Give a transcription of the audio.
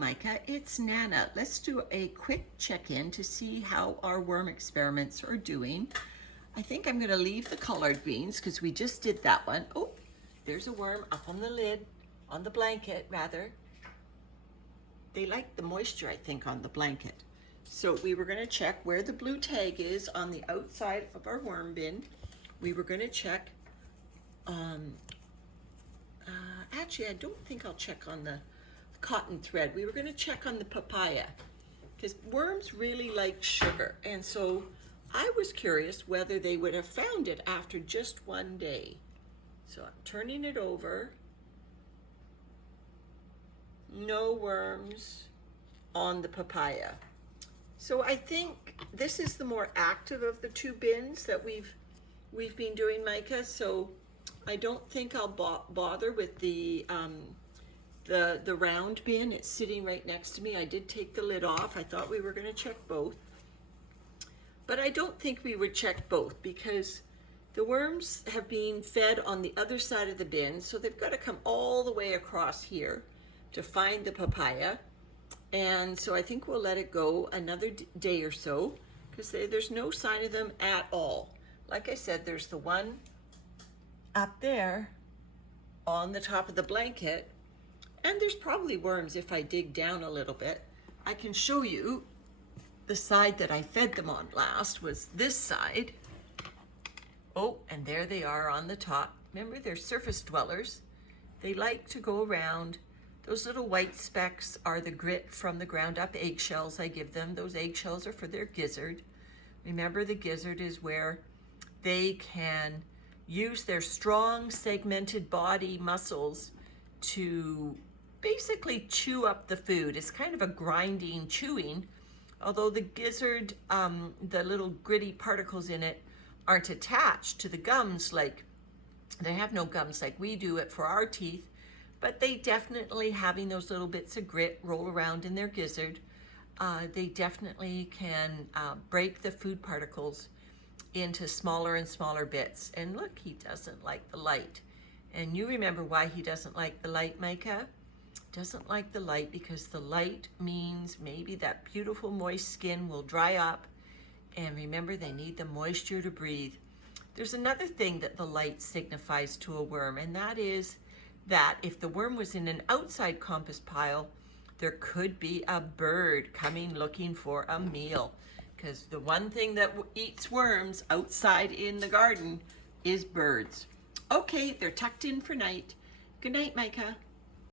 Micah, it's Nana. Let's do a quick check-in to see how our worm experiments are doing. I think I'm going to leave the collard beans because we just did that one. Oh, there's a worm up on the lid, on the blanket rather. They like the moisture, I think, on the blanket. So we were going to check where the blue tag is on the outside of our worm bin. We were going to check, actually I don't think I'll check on the cotton thread. We were going to check on the papaya because worms really like sugar, and so I was curious whether they would have found it after just one day. So I'm turning it over. No worms on the papaya. So I think this is the more active of the two bins that we've been doing, Micah. So I don't think I'll bother with the round bin. It's sitting right next to me. I did take the lid off. I thought we were going to check both, but I don't think we would check both because the worms have been fed on the other side of the bin, so they've got to come all the way across here to find the papaya. And so I think we'll let it go another day or so because there's no sign of them at all. Like I said, there's the one up there on the top of the blanket, and there's probably worms if I dig down a little bit. I can show you the side that I fed them on last was this side. Oh, and there they are on the top. Remember, they're surface dwellers. They like to go around. Those little white specks are the grit from the ground up eggshells I give them. Those eggshells are for their gizzard. Remember, the gizzard is where they can use their strong segmented body muscles to basically chew up the food. It's kind of a grinding chewing, although the gizzard, the little gritty particles in it aren't attached to the gums, like they have no gums like we do it for our teeth, but they definitely, having those little bits of grit roll around in their gizzard, they definitely can break the food particles into smaller and smaller bits. And look, he doesn't like the light. And you remember why he doesn't like the light, Micah? Doesn't like the light because the light means maybe that beautiful moist skin will dry up. And remember, they need the moisture to breathe. There's another thing that the light signifies to a worm, and that is that if the worm was in an outside compost pile, there could be a bird coming looking for a meal, because the one thing that eats worms outside in the garden is birds. Okay, they're tucked in for night. Good night, Micah.